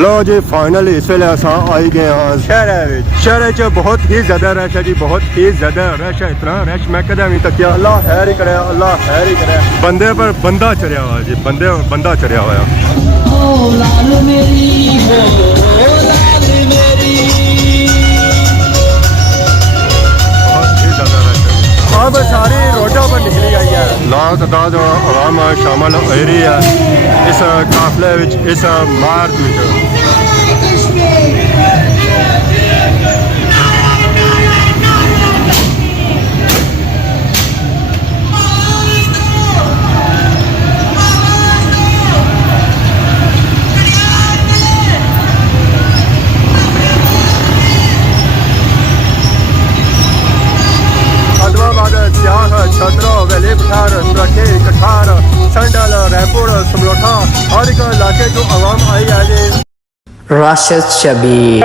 लो जी finally इस वेले अस आई गए हाँ शहर च बहुत ही ज्यादा रश है जी, बहुत ही ज्यादा रश है। इतना रश मैं कदे नहीं तकिया। अल्लाह खैर ही करे, अल्लाह खैर ही करे। बंदे पर बंदा चढ़िया हुआ जी, बंदे बंदा चढ़िया हुआ। अब सारी रोडों पर निकली आई है। लाख तादाद आवाम शामिल हो रही है इस काफले विच, इस मार्च विच। छतरो वेली पठार सुरखे कठार संडल रैपुर समलोठा हर एक इलाके जो आवाम आई है जी। राशिद शबीर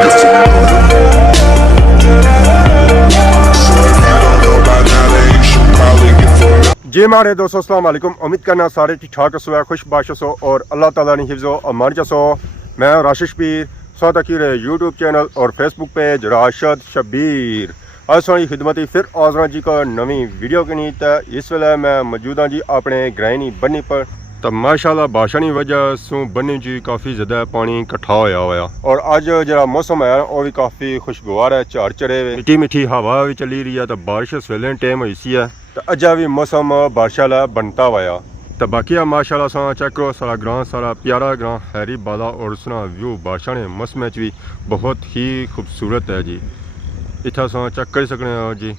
जी हमारे दोस्तों अस्सलाम वालेकुम। उम्मीद करना सारे ठीक ठाक हो, खुश बाश हो और अल्लाह ताला ने हिफ्ज़ो अमान जसो। मैं राशिद शबीर साथ अकीर यूट्यूब चैनल और फेसबुक पेज राशिद शबीर। आज सारी खिदमत फिर आजरा जी का नवी वीडियो के नीत है। इस वेले मैं मौजूद हाँ जी अपने ग्राइनी बन्नी पर। तो माशाल्लाह बारिश की वजह से बन्नी जी काफ़ी ज़्यादा पानी इकट्ठा होया हुआ और अज जरा मौसम है वो भी काफ़ी खुशगवार है। झाड़ चढ़े हुए, मिठी मिठी हवा भी चली रही है। तो बारिश इस वेले टाइम हुई सी है तो अजा भी मौसम बारिश वाला बनता हुआ। तो बाकी माशाल्लाह सा चेक करो सारा ग्रां, सारा प्यारा ग्रां हैरी बाला और उसना व्यू बारिश ने मौसम भी बहुत ही खूबसूरत है जी। इतना सा चेक कर सकते हो जी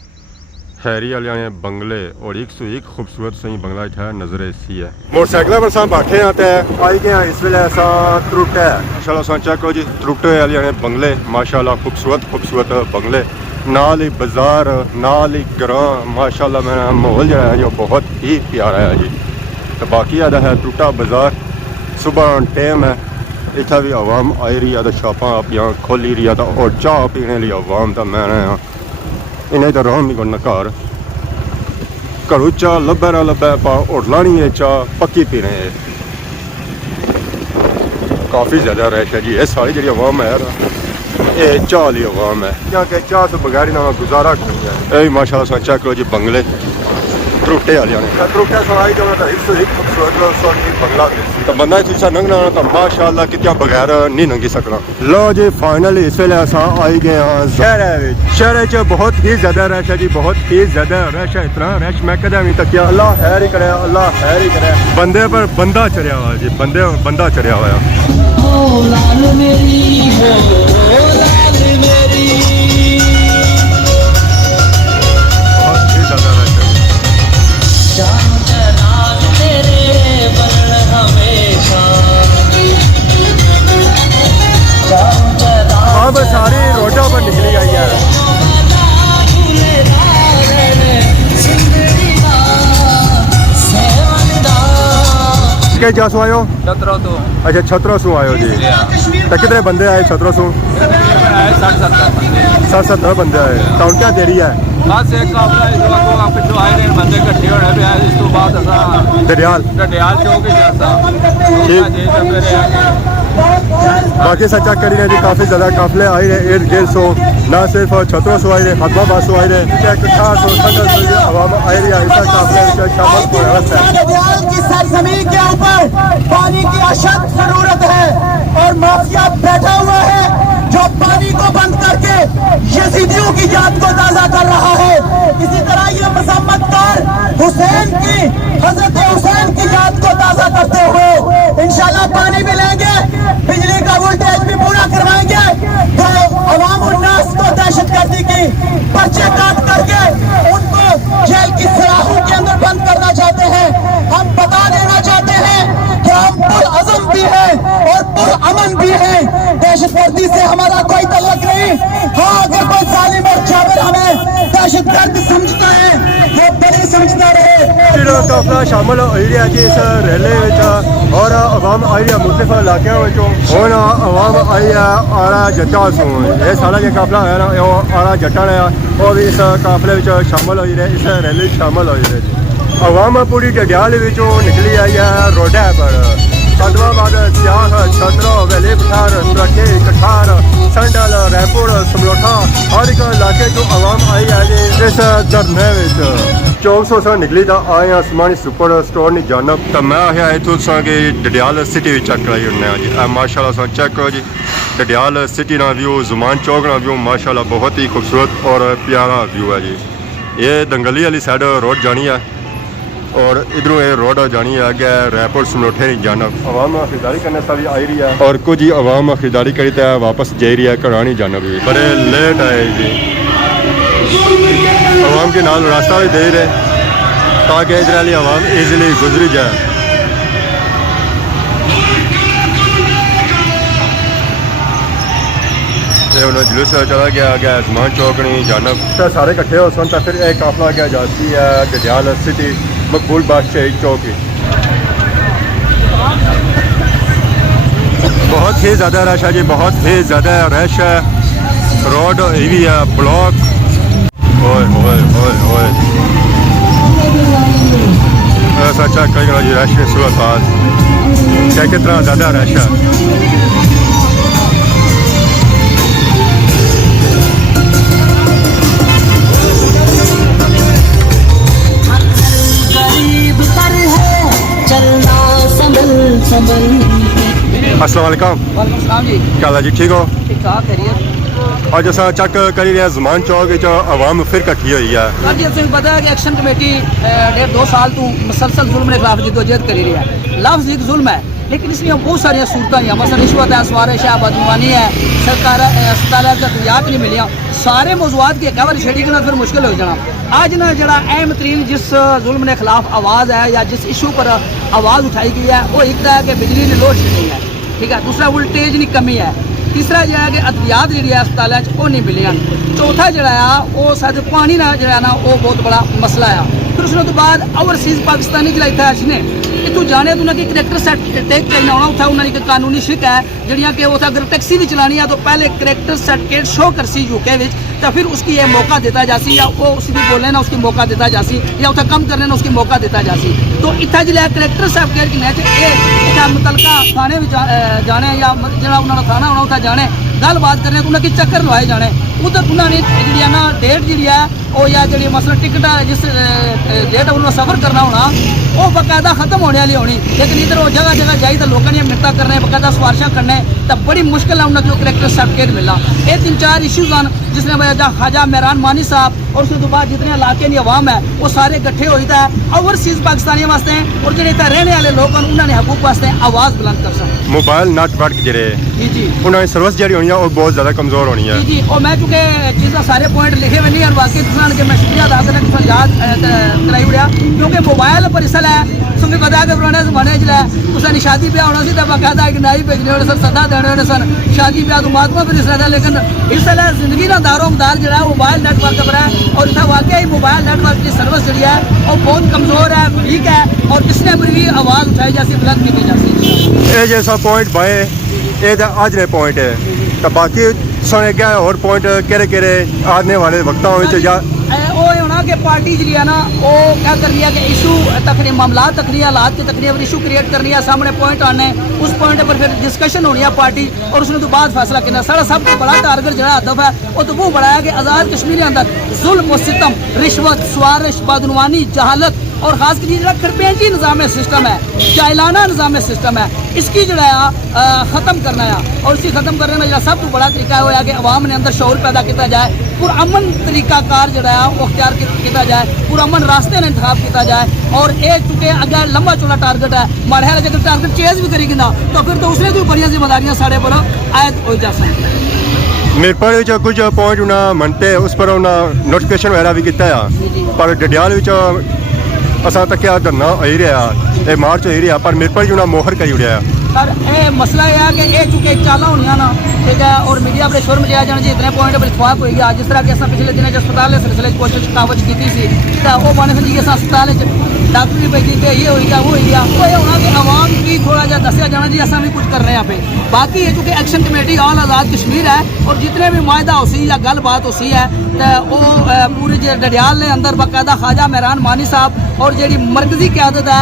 हैरी वाले ने बंगले और 101 खूबसूरत सही बंगला इतना नजर सी है। मोटरसाइकिल पर सा बैठे हैं तो आई गए इस वेले ऐसा त्रुटे माशाल्लाह सा चेक करो जी। त्रुटे वाले ने बंगले माशाल्लाह खूबसूरत खूबसूरत बंगले, नाल ही बाजार, नाल ही ग्रां माशाल्लाह मेरा माहौल जो है जो बहुत ही प्यारा है जी। तो बाकी आता है टूटा बाजार, सुबह टाइम है, इतना भी आवाम आई रही है। तो शॉपां आप यहाँ खोली रही है तो और चाह पीने लिए आवाम तो मैं इन्हें तो राम नहीं करना घर घरों चाह लब्भे ना लब्भे पा होटलों नहीं है चाह पक्की पीने है। काफ़ी ज़्यादा रश है जी। ये सारी जी आवाम है ये चाह वाली आवाम है, क्या कि चाह तो बगैर ना गुजारा नहीं है। यही माशाल्लाह सा चेक करो जी बंगले त्रुटे वाले ने त्रुटे सवाई जो बंगला तो बंदा इतना लंघना तो माशाल्लाह कितना बगैर नहीं लंघी सकना। लो जी फाइनली इस वेले अस आई गए हाँ शहर च बहुत ही ज्यादा रश है जी, बहुत ही ज्यादा रश है। इतना रश मैं कदे नहीं तकिया। अल्लाह खैर ही करे, अल्लाह खैर ही करे। बंदे पर बंदा चढ़िया हुआ जी, बंदे बंदा चढ़िया हुआ। अब सारी रोडों पर निकली आई है। जासो आयो छतरों तो अच्छा छतरों सु आयो जी। तो कितने बंदे आए छतरों सु? 60-70 बंदे आए। काउंट क्या देरी है? बस एक पिछले आए ने बंदे इकट्ठे होने पे आए। इस तो बाद दरियाल चौक बाकी सच्चा करी रहे जी। काफ़ी ज़्यादा काफले आई रहे 150 ना सिर्फ छतरों सो आई रहे हदमाबाद सो आई रहे आवाम आई रही है। ऐसा काफले शामिल की सरजमीन के ऊपर पानी की अशद जरूरत है और माफिया बैठा हुआ है जो पानी को बंद करके यजीदियों की याद को ताज़ा कर रहा है। इसी तरह ये मजम्मतकार हुसैन की, हजरत हुसैन की याद को ताज़ा करते हुए इंशाल्लाह पानी भी लेंगे, बिजली का वोल्टेज भी पूरा करवाएंगे। तो अवाम उन्नास को दहशतगर्दी की पर्चे काट करके उनको जेल की सलाखों के अंदर बंद करना चाहते हैं। हम बता देना चाहते हैं कि हम पुरअज़म भी हैं और पुरअमन भी हैं। दहशतगर्दी से हमारा कोई तल्लुक नहीं। हाँ अगर कोई जालिम और जाबिर हमें दहशतगर्द समझता है वो बड़ी समझता रहे। काफला शामिल हो रही है जी इस रैली और आवाम आई है मुख्तलिफ इलाकों हूँ आवाम आई है आरा जट्टा सू। ये सारा जो काफला है ना वो आरा जट्टा ने वो भी इस काफले शामिल हो रहे, इस रैली शामिल हो रहे जी। आवाम पूरी डडियाल निकली आई है रोडे पर। हदमाबाद सियाह छतरो वेली पठार जुलूस है धरने चौक सौ सा निकली तो आए हैं समानी सुपर स्टोर की जानब तो मैं आया इतों सा कि डडियाल सिटी भी चेक कराई उन्हें जी माशाल्लाह सा चेक करो जी डडियाल सिटी ना व्यू जुमान चौक ना व्यू माशाल्लाह बहुत ही खूबसूरत और प्यारा व्यू है जी। ये दंगली वाली साइड रोड जानी है और इधरों ये रोड जानी है आगे रैपुर सनोठे की जानब आवाम खरीदारी करने से भी आई रही है और कुछ ही आवाम खरीदारी करी तो वापस जा रही है घरानी जानब भी बड़े लेट आए जी आवाम के नाल रास्ता भी दे रहे ताकि इधर वाली आवाम ईजिली गुजरी जाए। उन्होंने जुलूस चला गया गया आसमान चौकनी जानब तो सारे इकट्ठे हो सन तो फिर एक काफिला गया जाती है डडियाल सिटी मकबूल बादशाही चौक। बहुत ही ज़्यादा रश है जी बहुत ही ज़्यादा रश है रोड भी है ब्लॉक ऐसा चेक करेगा जी रश की सूरत हाल क्या कितना ज़्यादा रश है। अस्सलाम वालेकुम वालेकुम सलाम जी क्या हाल है जी ठीक हो ठीक ठाक खैरियत आज असा चेक करी रहे जुमान चौक आवाम फिर कट्ठी हुई है सर जी असें पता है कि एक्शन कमेटी 1.5-2 साल तो मुसलसल जुल्म के खिलाफ जदोजहद करी रही है लफ्ज़ एक जुल्म है लेकिन इसमें बहुत सारी सूरत हैं मसलन रिश्वत है सवारिश है बदगुमानी है सरकार अस्पताल तहत नहीं मिलियाँ सारे मौजूद की कवर छड़ी ना फिर मुश्किल हो जाना। आज ना जरा अहम तरीन जिस जुल्म के खिलाफ आवाज़ है या जिस इशू पर आवाज़ उठाई गई है वो एक है कि बिजली की लोड शेडिंग है ठीक है दूसरा वोल्टेज की कमी है तीसरा जो है कि अद्वियात जी अस्पताल वो नहीं मिलियां चौथा जो वो शायद पानी ना जो है ना वो बहुत बड़ा मसला है। फिर उसने तो बाद ओवरसीज पाकिस्तानी जो इतना अच्छे इतों जाने तो उन्हें करैक्टर सर्टिफिकेट चाहिए होना उतना उन्होंने एक कानूनी शिक है जड़ियाँ कि उस अगर टैक्सी भी चलानी है तो पहले करैक्टर सर्टिफिकेट शो कर सी यूके तो फिर उसकी ये मौका देता जासी या वो उसकी बोले ना उसकी मौका देता जासी या उतना कम करने ना उसकी मौका देता जासी। तो इतना जो करैक्टर सर्टिफिकेट की नैच ये मुतलका थाने भी जाने या जो उन्होंने थाना होना उत्थे जाने गलबात करने तो उन्हें चक्कर लवाए जाने उधर उन्होंने जी ना डेट जी है वो या जी मसलन टिकट जिस डेट उन्होंने सफ़र करना होना वो बाकायदा खत्म होने वाली होनी लेकिन इधर वो जगह जगह जाई तो लोगों ने मिन्नतां करने बाकायदा सिफारिशां करने तो बड़ी मुश्किल है उन्हें करैक्टर सर्टिफिकेट मिलना। ये 3-4 इशूज़ हैं जिसने वजह ख्वाजा मेहरान मानी साहब और उसके बाद जितने इलाके की आवाम है वो सारे इकट्ठे होता है ओवरसीज पाकिस्तानियों वास्ते और जो इतना रहने वाले लोग उन्होंने हकूक वास्ते आवाज़ बुलंद कर सकते। मोबाइल नेटवर्क जरे जी उन्होंने सर्विस जी होनी है और बहुत ज़्यादा कमज़ोर होनी है जी और मैं चूँकि चीज़ा सारे पॉइंट लिखे हुए नहीं और बाकी तुम मैं शुक्रिया अदा करना कि याद कराई उड़िया क्योंकि मोबाइल पर इसल है तुम्हें पता है कि पुराने जमाने च शादी ब्याह होना सी तो बाकायदा एक नाई भेजने होने सन सदा देने होने सन शादी ब्याह तो महात्मा पर इसलिए था लेकिन इसलिए जिंदगी का दारोमदार जो है मोबाइल नेटवर्क पर है और इतना वाकई मोबाइल नेटवर्क की सर्विस जी है वो बहुत कमज़ोर है वीक है और किसने पर भी आवाज़ उठाई जाती बुलंद की जाती ये जैसा पॉइंट भाई ये अज ने पॉइंट है तो बाकी सुने क्या और पॉइंट केरे आने वाले वक्तों में वो होना कि पार्टी जी है ना वो क्या करनी है कि इशू तकनी मामला तकनी हालात की तकनी इशू क्रिएट करनी है सामने पॉइंट आने उस पॉइंट पर फिर डिस्कशन होनी है पार्टी और उसने तो बाद फैसला करना सारा सब तो बड़ा टारगेट जो हदफ है वो तो वो बड़ा है कि आज़ाद कश्मीर के अंदर जुल्म व सितम रिश्वत सवारिश बदनवानी जहालत और खास कर जो खरपेंजी निज़ाम सिस्टम है जाइलाना निज़ाम सिस्टम है इसकी जो है ख़त्म करना है और इसी ख़त्म करने में जो सब तो बड़ा तरीका है कि अवाम ने अंदर शऊर पैदा किया जाए पुरअमन तरीकाकार जो है वो अख्तियार किया जाए पुरअमन रास्ते ने इंतखाब किया जाए और ये चूँकि अगर लंबा चौड़ा टारगेट है माड़े वाले अगर टारगेट चेंज भी करेगी ना तो फिर तो उसने तो बड़ी जिम्मेदारियाँ साढ़े पर आयद हो जा सकती मेरे पर कुछ पॉइंट उन्हें मनते उस पर उन्हें नोटिफिकेशन वगैरह भी किया पर डडियाल असा तक धरना हो ही रहा ये मार्च हो ही रहा पर मेरे पर उन्हें मोहर करी उड़िया सर ये मसला यह है कि ये चूँकि चाला होनी ना ठीक है और मीडिया अपने शोर में जाया जाना चाहिए इतने पॉइंट पर इतफाक हो गया जिस तरह कि अस पिछले दिनों अस्पताल के सिलसिले कोशिश कावज की तो वो बने सी कि अस्पताल डॉक्टर ने भेजी थे ये हो गया वो हो गया वो ये होना कि आवाम की थोड़ा जा दसिया जाना जी असा भी कुछ कर रहे हैं यहाँ पे बाकी ये चूँकि action committee all Azad Kashmir है और जितने भी मायदा होसी या गलबात होसी है तो वो पूरी जो डडियाल ने अंदर बाकायदा ख्वाजा मेहरान मानी साहब और जी मरकजी क्यादत है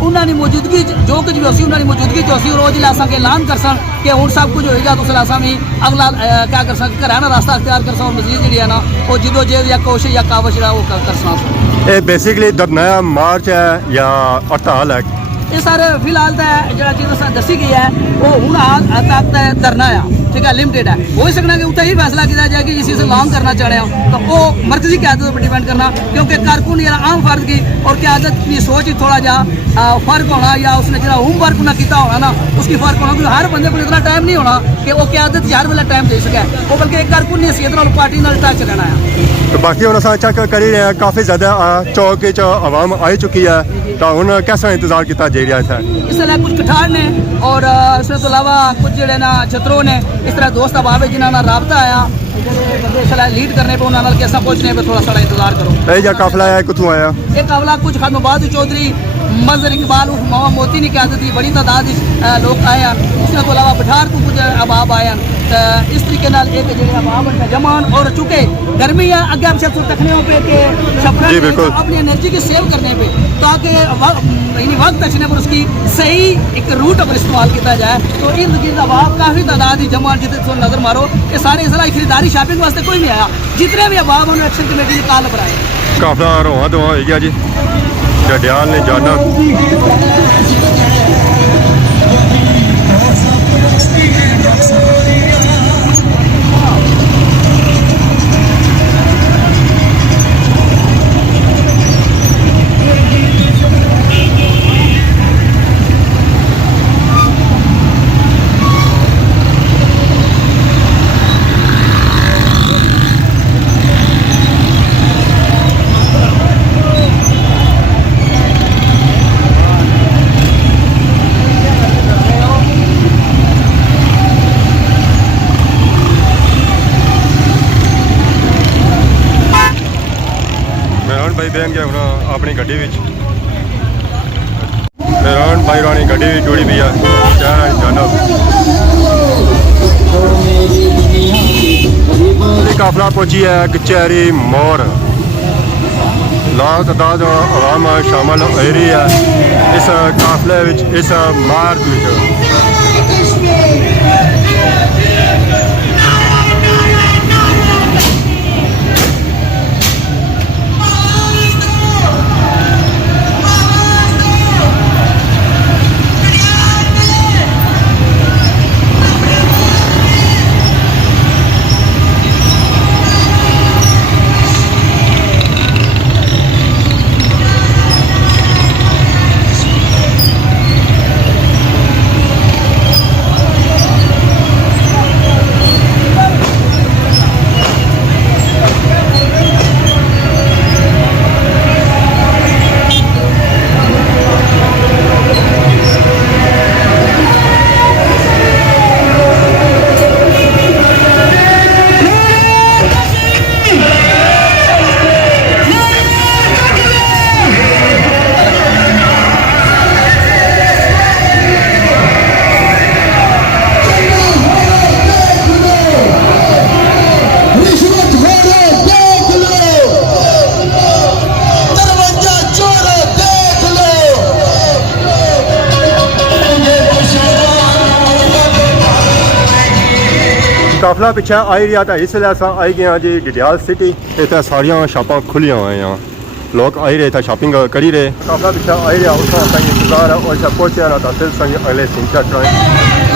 उन्होंने मौजूदगी जो कुछ भी होसी उन्होंने मौजूदगी च होसी और वो जिला असा ऐलान कर सन कि हूँ सब कुछ होएगा तो उसले असा भी अगला क्या कर सक घर है ना रास्ता अख्तियार कर सो मजीद जी है ना वो जिदोजहद या कोशिश या कावश है वो कर सक ਇਹ ਬੇਸਿਕਲੀ ਧਰਨਾ ਮਾਰਚ ਹੈ ਜਾਂ ਹੜਤਾਲ ਹੈ ये सारे फिलहाल तो जो चीज़ दसी गई है वो हूँ हाल तक धरना आ ठीक है लिमिटेड है हो ही सकना कि उत्थे ही फैसला किया जाए कि इसी से लॉन्ग करना चाह रहे हो तो वो मरकजी क्यादत पर डिपेंड करना क्योंकि कारकुन या आम फर्द की और क्यादत की सोच ही थोड़ा जा फर्क होना या उसने जो होमवर्क ना किया होना ना उसकी फर्क होना क्योंकि हर बंदे को इतना टाइम नहीं होना कि वो क्यादत हर वेले टाइम दे सके वो बल्कि एक कारकुन ने सीधे पार्टी टच रहना है तो बाकी हम अस चेक कर ही रहे हैं काफ़ी ज़्यादा चौक च आवाम आई चुकी है तो हूँ कैसा इंतजार किया जा रहा है इसलिए कुछ कठार ने और इसके तो अलावा कुछ जड़े ना छतरों ने इस तरह दोस्त अबाब जिन्होंने रबता आया बंदे लीड करने पे उन्होंने कैसा पहुँचने पे थोड़ा सा इंतजार करो यही जा काफिला है कितों आया ये काफिला कुछ खत्मबाद चौधरी मजर इकबाल उस मामा मोती ने क्या थी बड़ी तादाद लोग आए हैं उसके तो अलावा बिठार तो कुछ अबाब आए हैं इस तरीके नाल एक जो अबाब जमान और चुके गर्मी है अगे हम सब तकने पे के छपरा अपनी एनर्जी के सेव करने पे ताकि वक्त बचने पर उसकी सही एक रूट पर इस्तेमाल किया जाए तो इन गिर्द अबाब काफ़ी तादाद जमान जितने नज़र मारो ये सारे इसला खरीदारी शॉपिंग वास्ते कोई नहीं आया जितने भी अबाब उन्होंने एक्शन कमेटी ने कॉल पर आए काफिला रोहा धोहा हो गया जी डडियाल ने जाना भाई बहन गया हूँ अपनी गड्डी मेहरान भाई रानी गड्डी भी जुड़ी भी है जाना काफिला पहुंची है कचहरी मोड़ लातादाद आवाम शामिल हो रही है इस काफिले इस मार्च काफिला पिछे आई रहा था इसलिए अस आई गए जी डडियाल सिटी इतने सारिया शॉपां खुलिया हुई हैं लोग आई रहे थे शॉपिंग करी रहे काफिला पिछे आई रहा उसका संग इंतजार है और जब पहुंचे ना तो फिर संग अगले सीन चढ़ाएं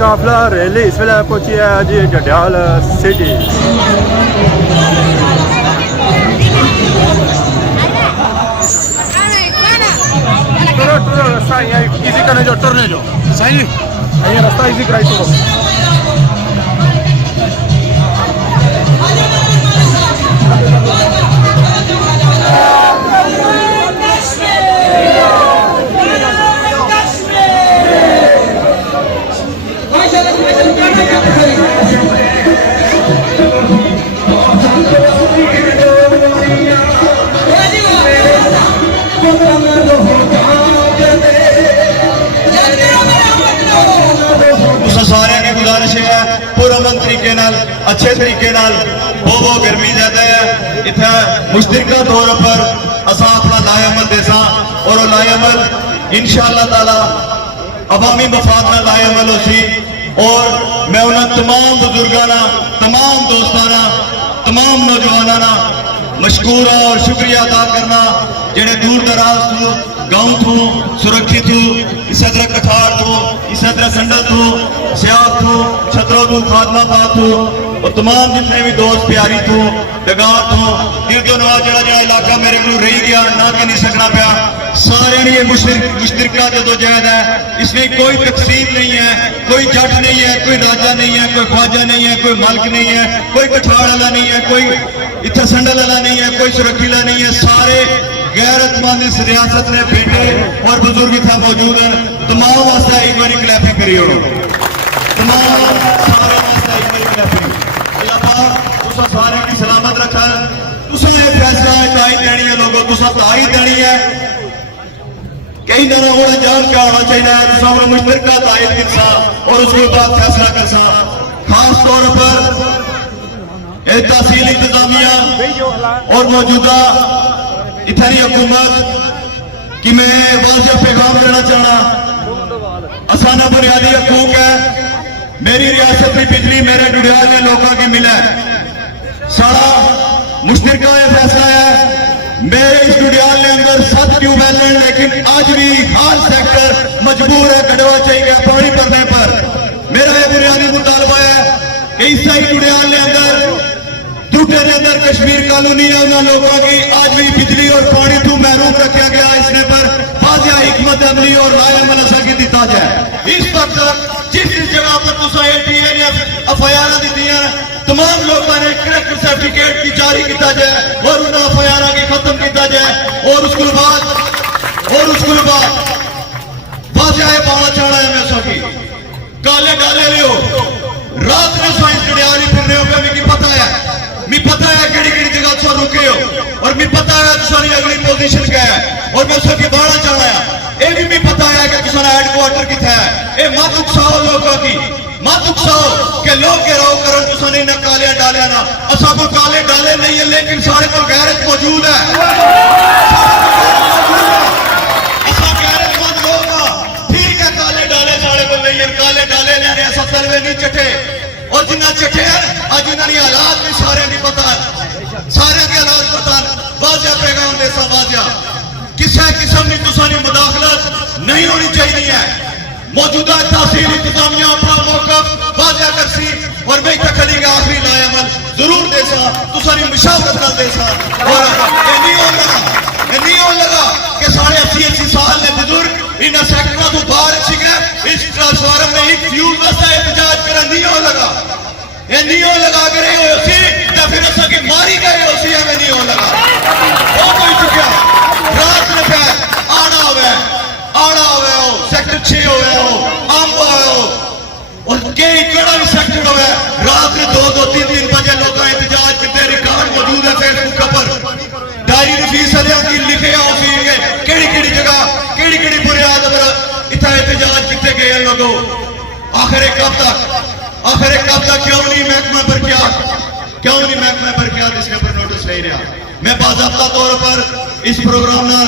काफिला रैली इस वेले पहुंची है जी डडियाल सिटी। रास्ता इजी करने जो टुरने जो सही रास्ता इजी कराई तो सारे की गुजारिश है पुरअमन तरीके नाल अच्छे तरीके नाल बहुत गर्मी ज्यादा है इतना मुश्तरका तौर पर असा अपना लाएअमल देसा और लाएअमल इंशाअल्लाह ताला अवामी मफाद ना लाएअमल होसी। और मैं उन्हें तमाम बुजुर्गाना तमाम दोस्ताना तमाम नौजवाना मशकूर और शुक्रिया अदा करना जेड़े दूर दराज तो गांव तो सुरक्षित हो इस तरह कठार तो इस तरह संडल तो सियाब तो छतरों तो खादमाबाद तो और तमाम जितने भी दोस्त प्यारी तो डगार तो दिल जो नवाज जरा इलाका मेरे को रही गया ना कि नहीं सकना पाया सारे ये मुश्तरका जदोजहद है। इसमें कोई तकसीम नहीं है, कोई जट नहीं है, कोई राजा नहीं है, कोई ख्वाजा नहीं है, कोई मलक नहीं है, कोई कठाड़ वाला नहीं है, कोई इतना संडल वाला नहीं है, कोई सुरखीला नहीं है। सारे गैरतमंद इस रियासत ने बेटे और बुजुर्ग इतना मौजूद हैं। तमाम वास्ते एक बार क्लैपिंग करियो तमाम सारे वास्ते एक बार क्लैपिंग। अल्लाह पाक तुसा सारे की सलामत रखा। तुसा ये फैसला ताईद देनी है लोगों, तुसा ताईद देनी है कहीं ना होना जान क्या होना चाहिए तुसा मुश्तरका ताईद करसा और उसके बाद फैसला करसा। खास तौर पर तहसील इंतजामिया और मौजूदा इतनी हुकूमत कि मैं वाज़ेह पैगाम देना चाहना असाना बुनियादी हकूक है। मेरी रियासत की बिजली मेरे डुडियाल ने लोगों की मिला है। सारा मुश्तरका ये फैसला है मेरे इस डुडियाल ने अंदर 7 ट्यूबवेल हैं लेकिन आज भी हाल सेक्टर मजबूर है गढ़वा चाहिए पानी भरने पर। मेरा यह बुनियादी मुतालबा है कि इस डुडियाल ने अंदर टूटे के अंदर कश्मीर कॉलोनी है उन्होंने लोगों की आज भी बिजली और पानी तू महरूम रखा गया। इसने पर वाज़ेह हिकमत अमली और लाएअमल असा की दिता जाए। इस वक्त जिस जगह पर एफआईआर दी तमाम लोगों ने करैक्टर सर्टिफिकेट की जारी किया जाए और उन्हें एफआईआर की खत्म किया जाए और उसके बाद वाज़ेह पाना चाहना है मैं सकी काले डाले लियो रात में साइंस डडियाल फिर रहे हो मैं पता है केड़ी जगह तुम रुके हो और मैं पता है तुम्हारी अगली पोजीशन क्या है और मैं उसकी बाड़ा चाहना है। ये भी मैं पता है कि तुम्हारा हेडक्वार्टर कितना है। ये मत उकसाओ लोगों की मत उकसाओ कि लोग घेराव करन तुसाने ना काले डाले ना असा को काले डाले नहीं है लेकिन सारे को गैरत मौजूद है। असा गैरतमंद लोग ठीक है काले डाले सारे को नहीं है काले डाले ने ऐसा तलवे नहीं चटे और जिन्ना चटे हैं आज इन्होंने हालात भी सारे नहीं पता सारे के हालात पता वाज़ेह पैगाम दे सा वाज़ेह किसी किस्म की तुसानी मुदाखलत नहीं होनी चाहिए है। मौजूदा तहसील इंतजामिया अपना मौकफ वाज़ेह करसी और मैं तकली का आखिरी लाएअमल जरूर देसा तुसानी मुशावरत कर देसा और ये नहीं हो लगा कि साढ़े 80 साल ने बुजुर्ग इन सेक्टरों को बाहर छिके इस ट्रांसफार्मर में एक फ्यूज वास्ते एहतजाज कर नहीं हो लगा ये नहीं हो लगा कर रहे हो सी या फिर ऐसा कि मारी गए हो सी हमें नहीं हो लगा वो कोई चुका रात में पे आड़ा हुआ हो सेक्टर 6 हो आम हो और कई कड़ा भी सेक्टर हो रात में 2-3 बजे लोग एहतजाज करते रिकॉर्ड मौजूद है फेसबुक पर डायरी नफीस अलिया की लिखे हो सी केड़ी जगह केड़ी बुनियाद पर इतना एहतजाज किए गए हैं लोगों। आखिर कब तक क्यों नहीं महकमा बरकियात इसके ऊपर नोटिस नहीं रहा। मैं बाज़ाब्ता तौर पर इस प्रोग्राम में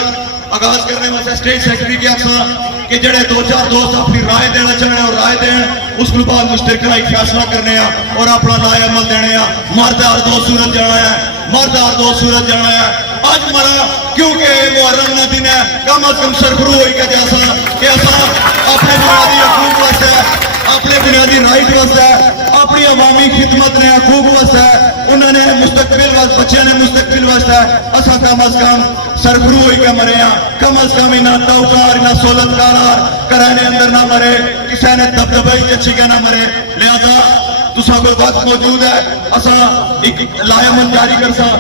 आगाज करने वाले स्टेट सेक्रेटरी के अफसर कि जड़े 2-4 दोस्त अपनी राय देना चाहने और राय दें उसके बाद मुश्तरका एक फैसला करने और अपना लाएअमल देने मर्द हर दो सूरत जाना है आज मरा क्योंकि मुहर्रम का दिन है कम अज कम सरखरू हो कि असा अपने बुनियादी हकूक वास्ते अपने बुनियादी राइट वास्ते अपनी अवामी खिदमत ने हकूक वास्ते उन्होंने मुस्तकबिल वास्ते बच्चों ने मुस्तकबिल वास्ते असा कम अज कम सरखरू हो के मरे हैं कम अज कम इन्ना तौकार इन्ना सोलतकार कराने अंदर ना मरे किसी ने दबदबाई अच्छी के ना मरे लिहाजा तुसा कोल वक्त मौजूद है असा एक लायामन जारी कर सा